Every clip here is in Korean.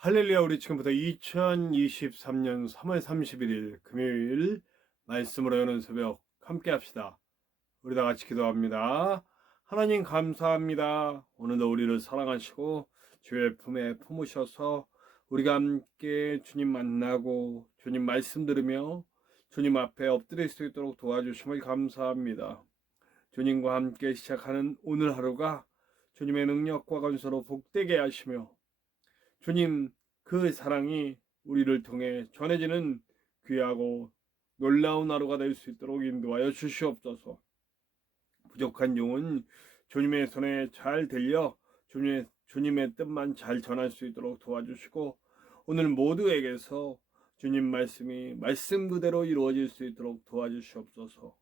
할렐루야. 우리 지금부터 2023년 3월 31일 금요일 말씀으로 여는 새벽 함께 합시다. 우리 다 같이 기도합니다. 하나님 감사합니다. 오늘도 우리를 사랑하시고 주의 품에 품으셔서 우리가 함께 주님 만나고 주님 말씀 들으며 주님 앞에 엎드릴 수 있도록 도와주심을 감사합니다. 주님과 함께 시작하는 오늘 하루가 주님의 능력과 건설로 복되게 하시며 주님 그 사랑이 우리를 통해 전해지는 귀하고 놀라운 하루가 될 수 있도록 인도하여 주시옵소서. 부족한 용은 주님의 손에 잘 들려 주님의 뜻만 잘 전할 수 있도록 도와주시고 오늘 모두에게서 주님 말씀이 말씀 그대로 이루어질 수 있도록 도와주시옵소서.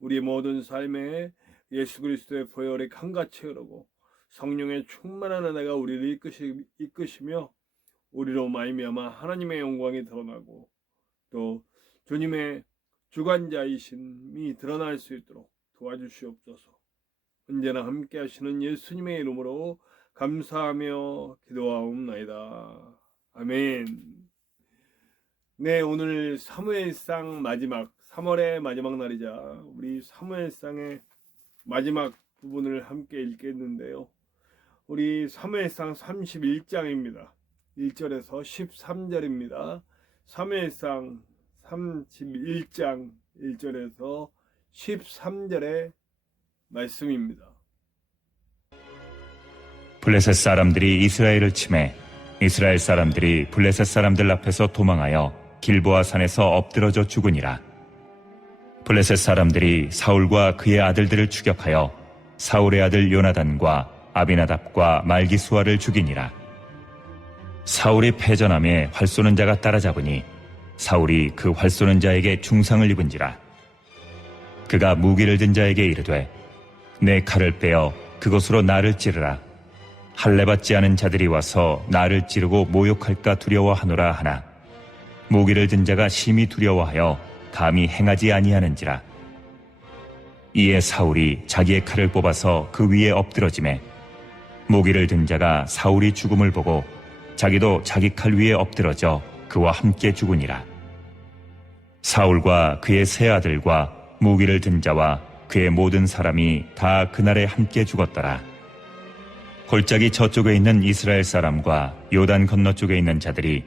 우리 모든 삶에 예수 그리스도의 보혈이 강같이 흐르고 성령의 충만한 은혜가 우리를 이끄시며 우리로 말미암아 하나님의 영광이 드러나고 또 주님의 주관자이심이 드러날 수 있도록 도와주시옵소서. 언제나 함께 하시는 예수님의 이름으로 감사하며 기도하옵나이다. 아멘. 네, 오늘 사무엘상 마지막 3월의 마지막 날이자 우리 사무엘상의 마지막 부분을 함께 읽겠는데요. 우리 사무엘상 31장입니다. 1절에서 13절입니다. 사무엘상 31장 1절에서 13절의 말씀입니다. 블레셋 사람들이 이스라엘을 치매 이스라엘 사람들이 블레셋 사람들 앞에서 도망하여 길보아 산에서 엎드러져 죽으니라. 블레셋 사람들이 사울과 그의 아들들을 추격하여 사울의 아들 요나단과 아비나답과 말기수아를 죽이니라. 사울이 패전함에 활 쏘는 자가 따라잡으니 사울이 그 활 쏘는 자에게 중상을 입은지라. 그가 무기를 든 자에게 이르되 내 칼을 빼어 그것으로 나를 찌르라. 할례 받지 않은 자들이 와서 나를 찌르고 모욕할까 두려워하노라 하나 무기를 든 자가 심히 두려워하여 감히 행하지 아니하는지라. 이에 사울이 자기의 칼을 뽑아서 그 위에 엎드러지매 무기를 든 자가 사울이 죽음을 보고 자기도 자기 칼 위에 엎드러져 그와 함께 죽으니라. 사울과 그의 세 아들과 무기를 든 자와 그의 모든 사람이 다 그날에 함께 죽었더라. 골짜기 저쪽에 있는 이스라엘 사람과 요단 건너쪽에 있는 자들이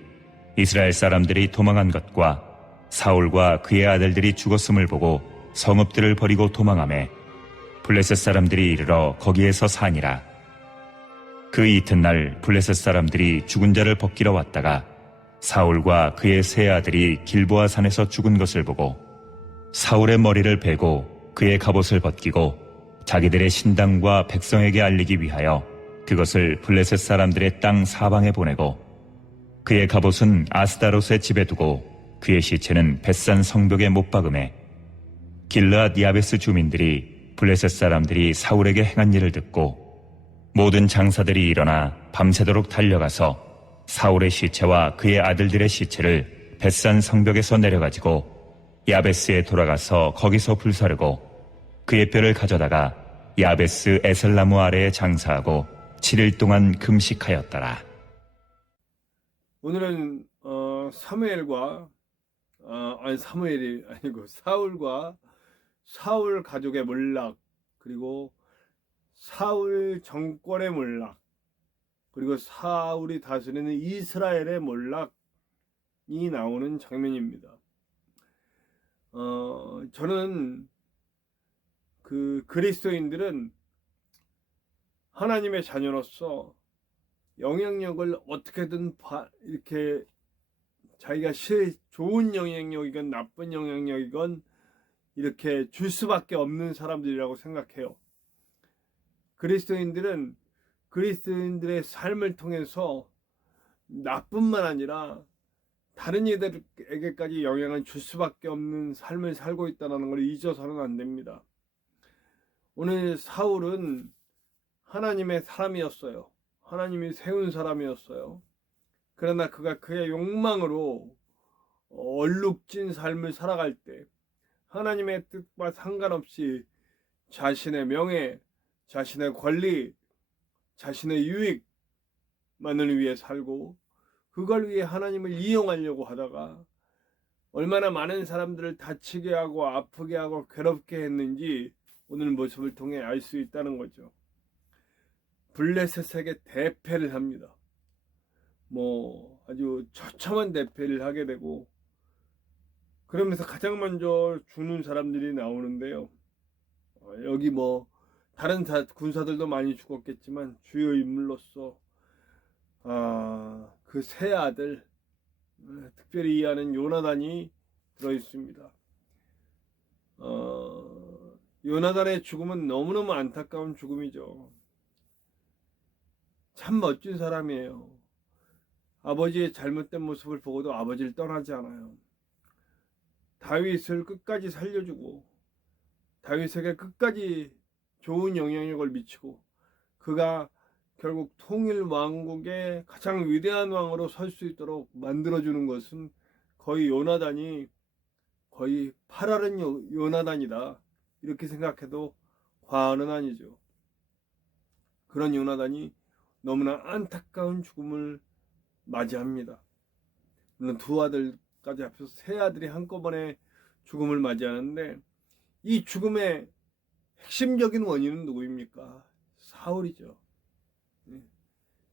이스라엘 사람들이 도망한 것과 사울과 그의 아들들이 죽었음을 보고 성읍들을 버리고 도망하매 블레셋 사람들이 이르러 거기에서 사니라. 그 이튿날 블레셋 사람들이 죽은 자를 벗기러 왔다가 사울과 그의 세 아들이 길보아 산에서 죽은 것을 보고 사울의 머리를 베고 그의 갑옷을 벗기고 자기들의 신당과 백성에게 알리기 위하여 그것을 블레셋 사람들의 땅 사방에 보내고 그의 갑옷은 아스다롯의 집에 두고 그의 시체는 벳산 성벽에 못 박음에 길르앗 야베스 주민들이 블레셋 사람들이 사울에게 행한 일을 듣고 모든 장사들이 일어나 밤새도록 달려가서 사울의 시체와 그의 아들들의 시체를 벳산 성벽에서 내려가지고 야베스에 돌아가서 거기서 불사르고 그의 뼈를 가져다가 야베스 에슬나무 아래에 장사하고 7일 동안 금식하였더라. 오늘은 사무엘이 아니고 사울과 사울 가족의 몰락, 그리고 사울 정권의 몰락, 그리고 사울이 다스리는 이스라엘의 몰락이 나오는 장면입니다. 저는 그리스도인들은 하나님의 자녀로서 영향력을 어떻게든 이렇게 자기가 좋은 영향력이건 나쁜 영향력이건 이렇게 줄 수밖에 없는 사람들이라고 생각해요. 그리스도인들의 삶을 통해서 나뿐만 아니라 다른 이들에게까지 영향을 줄 수밖에 없는 삶을 살고 있다는 걸 잊어서는 안 됩니다. 오늘 사울은 하나님의 사람이었어요. 하나님이 세운 사람이었어요. 그러나 그가 그의 욕망으로 얼룩진 삶을 살아갈 때 하나님의 뜻과 상관없이 자신의 명예, 자신의 권리, 자신의 유익만을 위해 살고 그걸 위해 하나님을 이용하려고 하다가 얼마나 많은 사람들을 다치게 하고 아프게 하고 괴롭게 했는지 오늘 모습을 통해 알 수 있다는 거죠. 블레셋에게 대패를 합니다. 뭐 아주 처참한 대패를 하게 되고, 그러면서 가장 먼저 죽는 사람들이 나오는데요. 여기 뭐 다른 군사들도 많이 죽었겠지만 주요 인물로서 그 세 아들, 특별히 이 안은 요나단이 들어있습니다. 요나단의 죽음은 너무너무 안타까운 죽음이죠. 참 멋진 사람이에요. 아버지의 잘못된 모습을 보고도 아버지를 떠나지 않아요. 다윗을 끝까지 살려주고 다윗에게 끝까지 좋은 영향력을 미치고, 그가 결국 통일 왕국의 가장 위대한 왕으로 설 수 있도록 만들어주는 것은 거의 요나단이, 거의 팔아른 요나단이다, 이렇게 생각해도 과언은 아니죠. 그런 요나단이 너무나 안타까운 죽음을 맞이합니다. 물론 두 아들까지 합쳐서 세 아들이 한꺼번에 죽음을 맞이하는데, 이 죽음의 핵심적인 원인은 누구입니까? 사울이죠.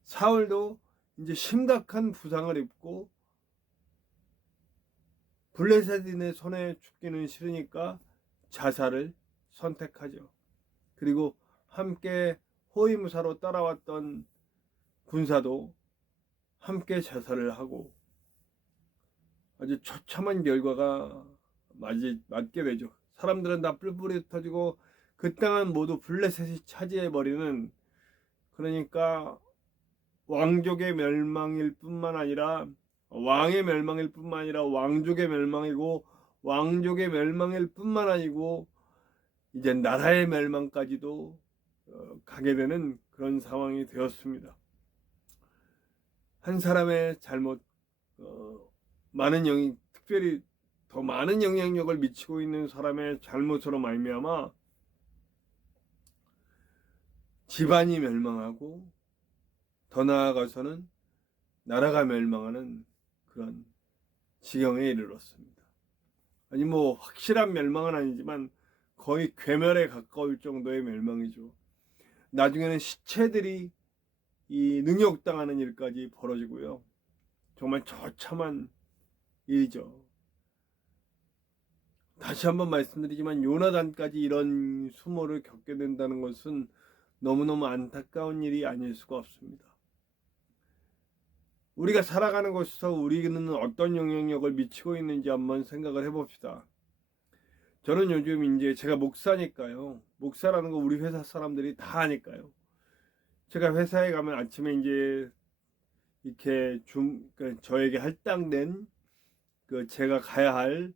사울도 이제 심각한 부상을 입고 블레셋인의 손에 죽기는 싫으니까 자살을 선택하죠. 그리고 함께 호위무사로 따라왔던 군사도 함께 자살을 하고 아주 처참한 결과가 맞게 되죠. 사람들은 다 뿔뿔이 터지고 그 땅은 모두 블레셋이 차지해버리는, 그러니까 왕족의 멸망일 뿐만 아니라 왕의 멸망일 뿐만 아니라 왕족의 멸망이고, 왕족의 멸망일 뿐만 아니고 이제 나라의 멸망까지도 가게 되는 그런 상황이 되었습니다. 한 사람의 잘못, 많은 영이, 특별히 더 많은 영향력을 미치고 있는 사람의 잘못으로 말미암아 집안이 멸망하고, 더 나아가서는 나라가 멸망하는 그런 지경에 이르렀습니다. 아니 뭐 확실한 멸망은 아니지만 거의 괴멸에 가까울 정도의 멸망이죠. 나중에는 시체들이 이 능욕당하는 일까지 벌어지고요. 정말 처참한 일이죠. 다시 한번 말씀드리지만 요나단까지 이런 수모를 겪게 된다는 것은 너무너무 안타까운 일이 아닐 수가 없습니다. 우리가 살아가는 곳에서 우리는 어떤 영향력을 미치고 있는지 한번 생각을 해봅시다. 저는 요즘 이제 제가 목사니까요. 목사라는 거 우리 회사 사람들이 다 아니까요. 제가 회사에 가면 아침에 이제 이렇게 그러니까 저에게 할당된 제가 가야 할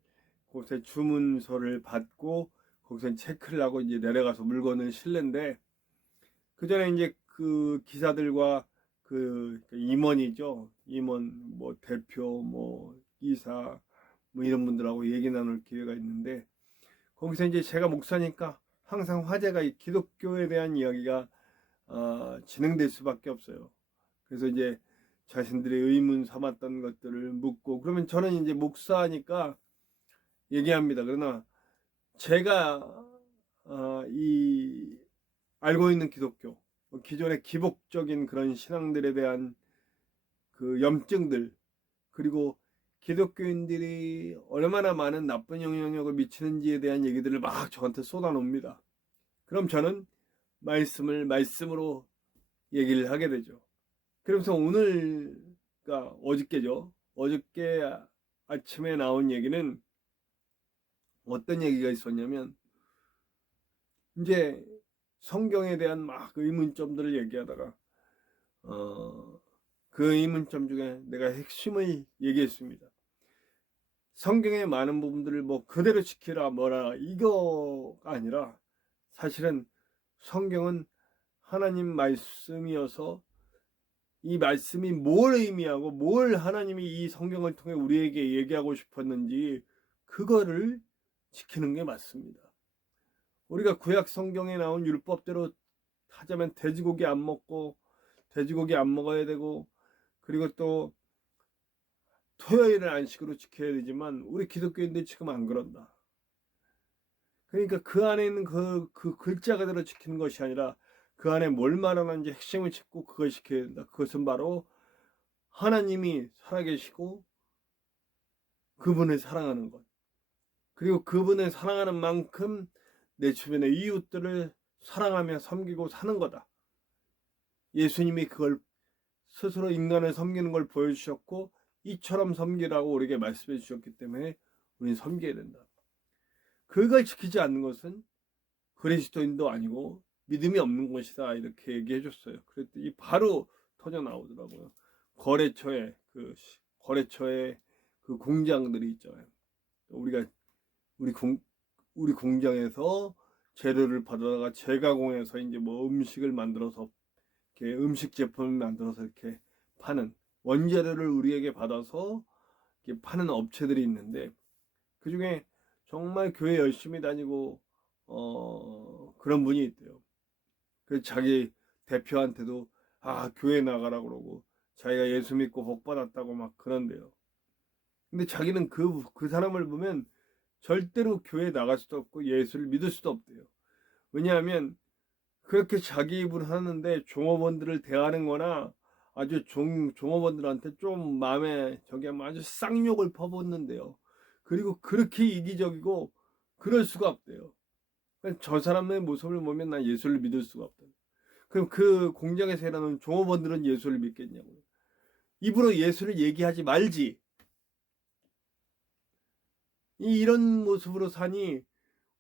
곳에 주문서를 받고 거기서 체크를 하고 이제 내려가서 물건을 실는데, 그 전에 이제 그 기사들과 임원이죠. 임원, 뭐 대표, 뭐 이사, 뭐 이런 분들하고 얘기 나눌 기회가 있는데, 거기서 이제 제가 목사니까 항상 화제가 이 기독교에 대한 이야기가 진행될 수밖에 없어요. 그래서 이제 자신들의 의문 삼았던 것들을 묻고, 그러면 저는 이제 목사니까 얘기합니다. 그러나 제가 이 알고 있는 기독교, 기존의 기복적인 그런 신앙들에 대한 그 염증들, 그리고 기독교인들이 얼마나 많은 나쁜 영향력을 미치는지에 대한 얘기들을 막 저한테 쏟아놉니다. 그럼 저는 말씀으로 얘기를 하게 되죠. 그러면서 그러니까 어저께죠. 어저께 아침에 나온 얘기는 어떤 얘기가 있었냐면, 이제 성경에 대한 막 의문점들을 얘기하다가 그 의문점 중에 내가 핵심을 얘기했습니다. 성경의 많은 부분들을 뭐 그대로 지키라 뭐라 이거가 아니라, 사실은 성경은 하나님 말씀이어서 이 말씀이 뭘 의미하고 뭘 하나님이 이 성경을 통해 우리에게 얘기하고 싶었는지 그거를 지키는 게 맞습니다. 우리가 구약 성경에 나온 율법대로 하자면 돼지고기 안 먹어야 되고, 그리고 또 토요일을 안식으로 지켜야 되지만 우리 기독교인들 지금 안 그런다. 그러니까 그 안에 있는 그 글자 그대로 지키는 것이 아니라 그 안에 뭘 말하는지 핵심을 짚고 그걸 지켜야 된다. 그것은 바로 하나님이 살아계시고 그분을 사랑하는 것. 그리고 그분을 사랑하는 만큼 내 주변의 이웃들을 사랑하며 섬기고 사는 거다. 예수님이 그걸 스스로 인간을 섬기는 걸 보여주셨고 이처럼 섬기라고 우리에게 말씀해 주셨기 때문에 우리는 섬겨야 된다. 그걸 지키지 않는 것은 그리스도인도 아니고 믿음이 없는 것이다 이렇게 얘기해 줬어요. 그랬더니 바로 터져 나오더라고요. 거래처에 그 공장들이 있잖아요. 우리 공장에서 재료를 받아다가 재가공해서 이제 뭐 음식을 만들어서 이렇게 음식 제품을 만들어서 이렇게 파는 원재료를 우리에게 받아서 이렇게 파는 업체들이 있는데 그 중에 정말 교회 열심히 다니고 그런 분이 있대요. 그 자기 대표한테도 교회 나가라 그러고 자기가 예수 믿고 복 받았다고 막 그런대요. 근데 자기는 그 사람을 보면 절대로 교회에 나갈 수도 없고 예수를 믿을 수도 없대요. 왜냐하면 그렇게 자기 입으로 하는데 종업원들을 대하는 거나 아주 종업원들한테 좀 마음에 저기 하면 아주 쌍욕을 퍼붓는데요. 그리고 그렇게 이기적이고 그럴 수가 없대요. 저 사람의 모습을 보면 난 예수를 믿을 수가 없다. 그럼 그 공장에서 일하는 종업원들은 예수를 믿겠냐고요. 입으로 예수를 얘기하지 말지. 이런 모습으로 사니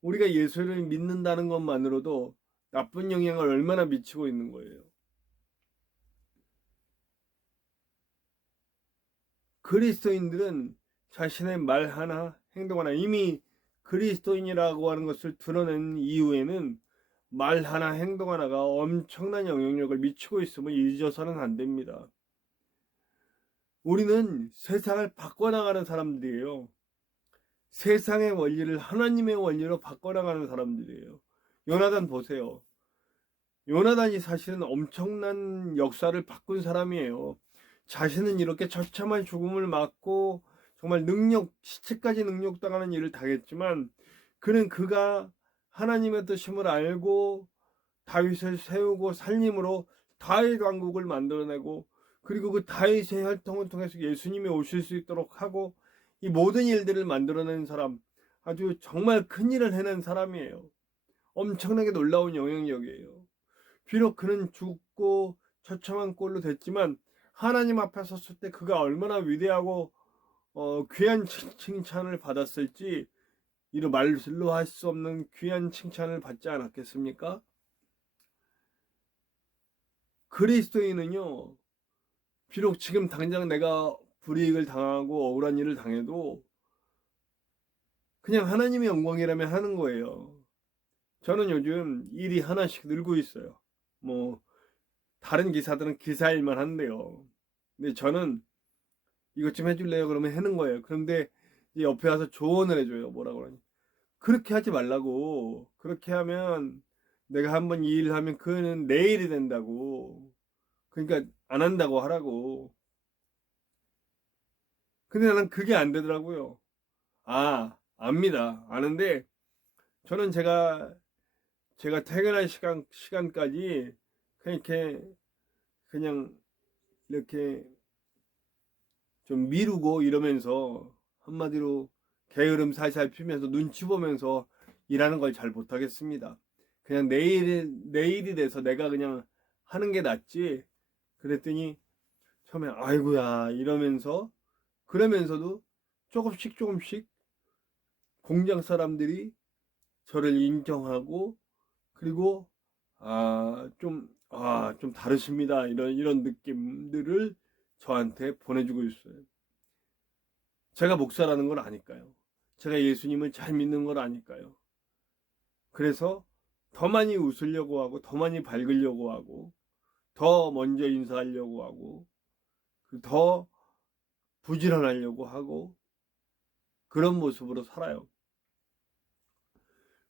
우리가 예수를 믿는다는 것만으로도 나쁜 영향을 얼마나 미치고 있는 거예요. 그리스도인들은 자신의 말 하나, 행동 하나, 이미 그리스도인이라고 하는 것을 드러낸 이후에는 말 하나, 행동 하나가 엄청난 영향력을 미치고 있음을 잊어서는 안 됩니다. 우리는 세상을 바꿔나가는 사람들이에요. 세상의 원리를 하나님의 원리로 바꿔나가는 사람들이에요. 요나단 보세요. 요나단이 사실은 엄청난 역사를 바꾼 사람이에요. 자신은 이렇게 처참한 죽음을 맞고 정말 시체까지 능욕당하는 일을 당했지만 그가 하나님의 뜻임을 알고 다윗을 세우고 살림으로 다윗 왕국을 만들어내고 그리고 그 다윗의 혈통을 통해서 예수님이 오실 수 있도록 하고 이 모든 일들을 만들어낸 사람, 아주 정말 큰 일을 해낸 사람이에요. 엄청나게 놀라운 영향력이에요. 비록 그는 죽고 처참한 꼴로 됐지만 하나님 앞에 섰을 때 그가 얼마나 위대하고 귀한 칭찬을 받았을지 이로 말로 할 수 없는 귀한 칭찬을 받지 않았겠습니까? 그리스도인은요, 비록 지금 당장 내가 불이익을 당하고 억울한 일을 당해도 그냥 하나님의 영광이라면 하는 거예요. 저는 요즘 일이 하나씩 늘고 있어요. 뭐 다른 기사들은 기사 일만 한대요. 근데 저는 이것 좀 해줄래요? 그러면 하는 거예요. 그런데 옆에 와서 조언을 해줘요. 뭐라고 그러니? 그렇게 하지 말라고. 그렇게 하면 내가 한번 이 일을 하면 그거는 내일이 된다고. 그러니까 안 한다고 하라고. 근데 나는 그게 안 되더라고요. 압니다. 아는데 저는 제가 퇴근할 시간까지 그냥 이렇게 좀 미루고 이러면서 한마디로 게으름 살살 피면서 눈치 보면서 일하는 걸 잘 못하겠습니다. 그냥 내일이 돼서 내가 그냥 하는 게 낫지. 그랬더니 처음에 아이고야 이러면서 그러면서도 조금씩 공장 사람들이 저를 인정하고 그리고 좀 다르십니다. 이런 느낌들을 저한테 보내주고 있어요. 제가 목사라는 걸 아니까요. 제가 예수님을 잘 믿는 걸 아니까요. 그래서 더 많이 웃으려고 하고 더 많이 밝으려고 하고 더 먼저 인사하려고 하고 더 부지런하려고 하고 그런 모습으로 살아요.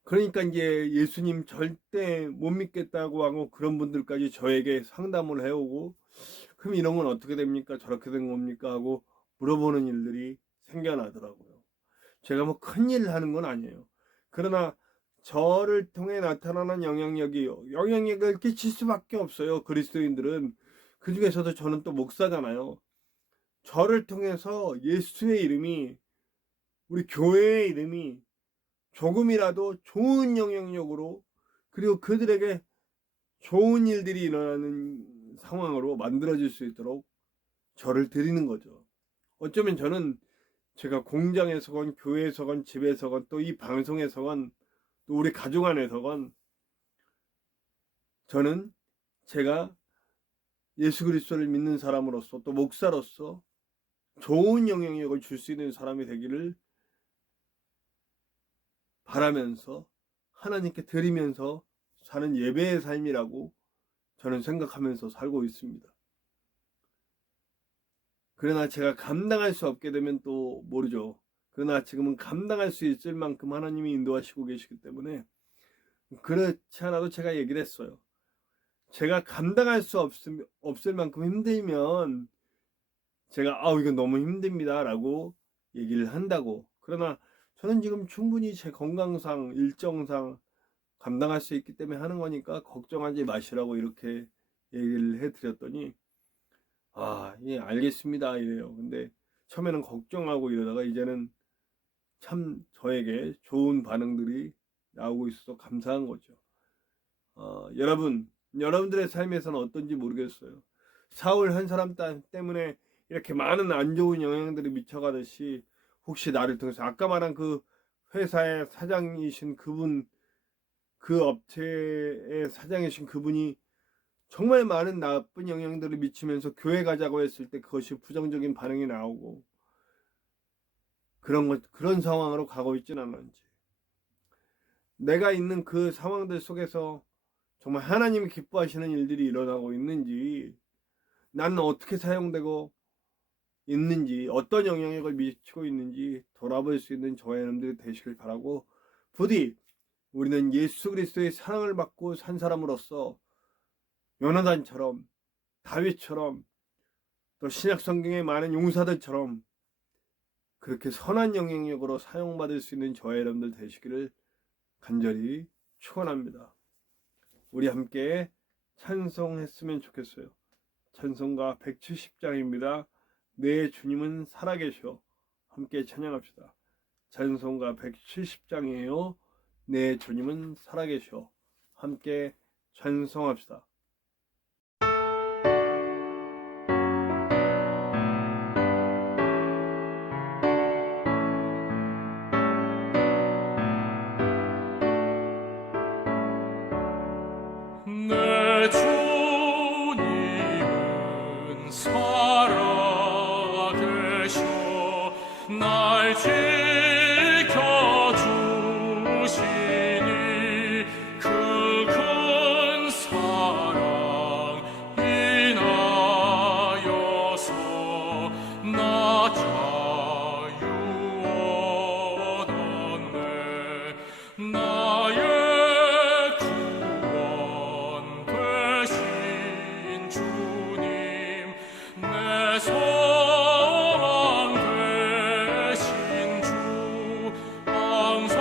그러니까 이제 예수님 절대 못 믿겠다고 하고 그런 분들까지 저에게 상담을 해오고 그럼 이런 건 어떻게 됩니까? 저렇게 된 겁니까? 하고 물어보는 일들이 생겨나더라고요. 제가 뭐 큰일 하는 건 아니에요. 그러나 저를 통해 나타나는 영향력을 끼칠 수밖에 없어요. 그리스도인들은. 그 중에서도 저는 또 목사잖아요. 저를 통해서 예수의 이름이, 우리 교회의 이름이 조금이라도 좋은 영향력으로, 그리고 그들에게 좋은 일들이 일어나는 상황으로 만들어질 수 있도록 저를 드리는 거죠. 어쩌면 저는 제가 공장에서건 교회에서건 집에서건 또 이 방송에서건 또 우리 가족 안에서건 저는 제가 예수 그리스도를 믿는 사람으로서 또 목사로서 좋은 영향력을 줄 수 있는 사람이 되기를 바라면서 하나님께 드리면서 사는 예배의 삶이라고 저는 생각하면서 살고 있습니다. 그러나 제가 감당할 수 없게 되면 또 모르죠. 그러나 지금은 감당할 수 있을 만큼 하나님이 인도하시고 계시기 때문에, 그렇지 않아도 제가 얘기를 했어요. 제가 감당할 수 없을 만큼 힘들면 제가 이건 너무 힘듭니다 라고 얘기를 한다고. 그러나 저는 지금 충분히 제 건강상 일정상 감당할 수 있기 때문에 하는 거니까 걱정하지 마시라고 이렇게 얘기를 해드렸더니 예, 알겠습니다 이래요. 근데 처음에는 걱정하고 이러다가 이제는 참 저에게 좋은 반응들이 나오고 있어서 감사한 거죠. 여러분들의 삶에서는 어떤지 모르겠어요. 사울 한 사람 때문에 이렇게 많은 안 좋은 영향들이 미쳐가듯이 혹시 나를 통해서 아까 말한 그 회사의 사장이신 그분, 그 업체의 사장이신 그분이 정말 많은 나쁜 영향들을 미치면서 교회 가자고 했을 때 그것이 부정적인 반응이 나오고 그런 상황으로 가고 있진 않은지, 내가 있는 그 상황들 속에서 정말 하나님이 기뻐하시는 일들이 일어나고 있는지, 나는 어떻게 사용되고 있는지, 어떤 영향력을 미치고 있는지 돌아볼 수 있는 저와 여러분들이 되시길 바라고, 부디 우리는 예수 그리스도의 사랑을 받고 산 사람으로서 요나단처럼, 다윗처럼, 또 신약 성경의 많은 용사들처럼 그렇게 선한 영향력으로 사용받을 수 있는 저와 여러분들 되시기를 간절히 축원합니다. 우리 함께 찬송했으면 좋겠어요. 찬송가 170장입니다. 내 주님은 살아계셔. 함께 찬양합시다. 찬송가 170장이에요. 내 주님은 살아계셔. 함께 찬송합시다. 내 주님은 살아계셔 날 지켜주시니 그 큰 사랑 인하여서 나 자유 얻었네. 나의 구원 되신 주님, 내 소망 되신 주, 항상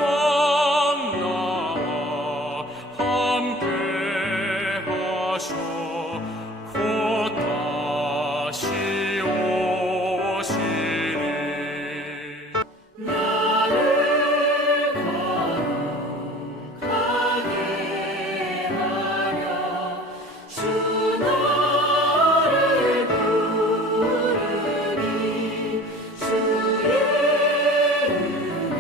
나와 함께 하셔 곧 다시 오시리. 나를 거룩하게 하려 주 너를 부르니 주의 은혜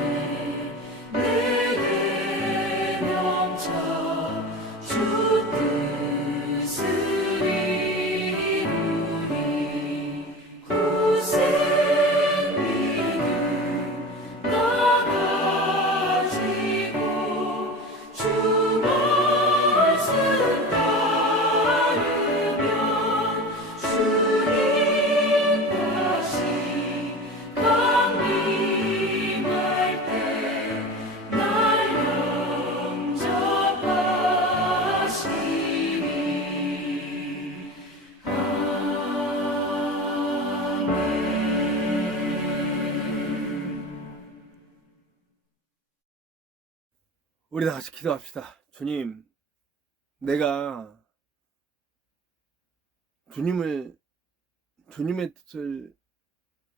내게 넘쳐 주 뜻을 우리 다 같이 기도합시다. 주님, 내가 주님의 뜻을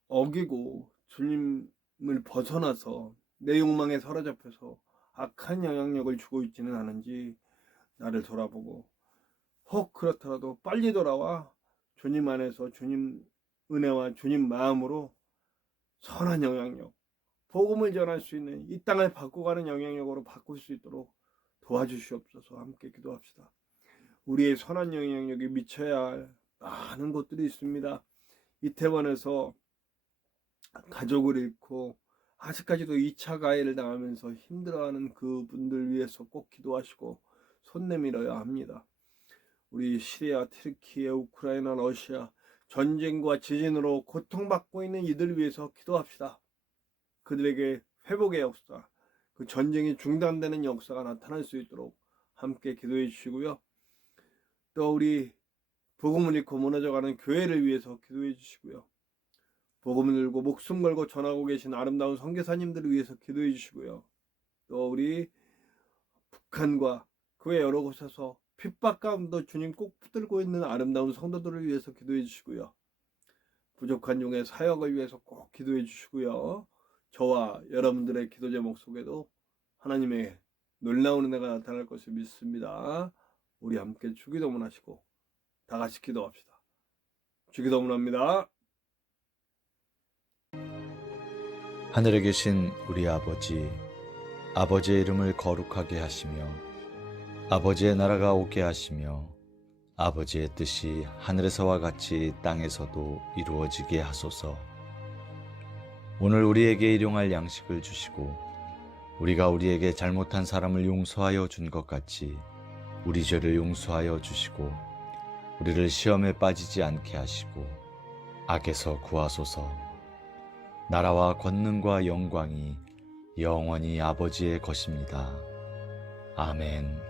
어기고 주님을 벗어나서 내 욕망에 사로잡혀서 악한 영향력을 주고 있지는 않은지 나를 돌아보고, 혹 그렇더라도 빨리 돌아와 주님 안에서 주님 은혜와 주님 마음으로 선한 영향력, 복음을 전할 수 있는 이 땅을 바꿔가는 영향력으로 바꿀 수 있도록 도와주시옵소서. 함께 기도합시다. 우리의 선한 영향력이 미쳐야 할 많은 곳들이 있습니다. 이태원에서 가족을 잃고 아직까지도 2차 가해를 당하면서 힘들어하는 그분들 위해서 꼭 기도하시고 손 내밀어야 합니다. 우리 시리아, 트르키예, 우크라이나, 러시아 전쟁과 지진으로 고통받고 있는 이들 위해서 기도합시다. 그들에게 회복의 역사, 그 전쟁이 중단되는 역사가 나타날 수 있도록 함께 기도해 주시고요. 또 우리 복음을 잃고 무너져가는 교회를 위해서 기도해 주시고요. 복음을 들고 목숨 걸고 전하고 계신 아름다운 선교사님들을 위해서 기도해 주시고요. 또 우리 북한과 그외 여러 곳에서 핍박 가운데 주님 꼭 붙들고 있는 아름다운 성도들을 위해서 기도해 주시고요. 부족한 종의 사역을 위해서 꼭 기도해 주시고요. 저와 여러분들의 기도 제목 속에도 하나님의 놀라운 은혜가 나타날 것을 믿습니다. 우리 함께 주기도문 하시고 다 같이 기도합시다. 주기도문 합니다. 하늘에 계신 우리 아버지, 아버지의 이름을 거룩하게 하시며 아버지의 나라가 오게 하시며 아버지의 뜻이 하늘에서와 같이 땅에서도 이루어지게 하소서. 오늘 우리에게 일용할 양식을 주시고 우리가 우리에게 잘못한 사람을 용서하여 준 것 같이 우리 죄를 용서하여 주시고 우리를 시험에 빠지지 않게 하시고 악에서 구하소서. 나라와 권능과 영광이 영원히 아버지의 것입니다. 아멘.